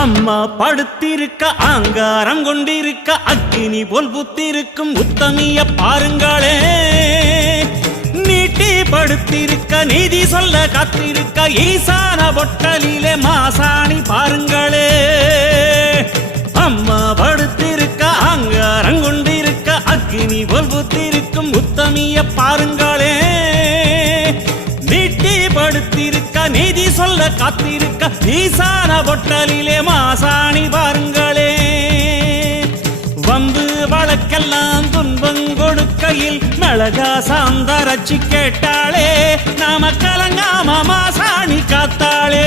அம்மா படுத்திருக்க ஆங்காரம் கொண்டிருக்க அக்கினி போல் புத்திருக்கும் உத்தமிய பாருங்களே. நீட்டி படுத்திருக்க நீதி சொல்ல காத்திருக்க ஈசான பொட்டலிலே மாசாணி பாருங்களே. அம்மா படுத்திருக்க ஆங்காரம் கொண்டிருக்க அக்கினி போல் புத்திருக்கும் உத்தமிய பாருங்களே. நீட்டி படுத்திருக்க நீதி சொல்ல காத்திருக்க ஈசான பொட்டலிலே மாசாணி பாருங்களே. வம்பு வழக்கெல்லாம் துன்பம் கொடுக்கையில் மிளகா சாந்தரச்சி கேட்டாளே. நாம கலங்காம மாசாணி காத்தாளே.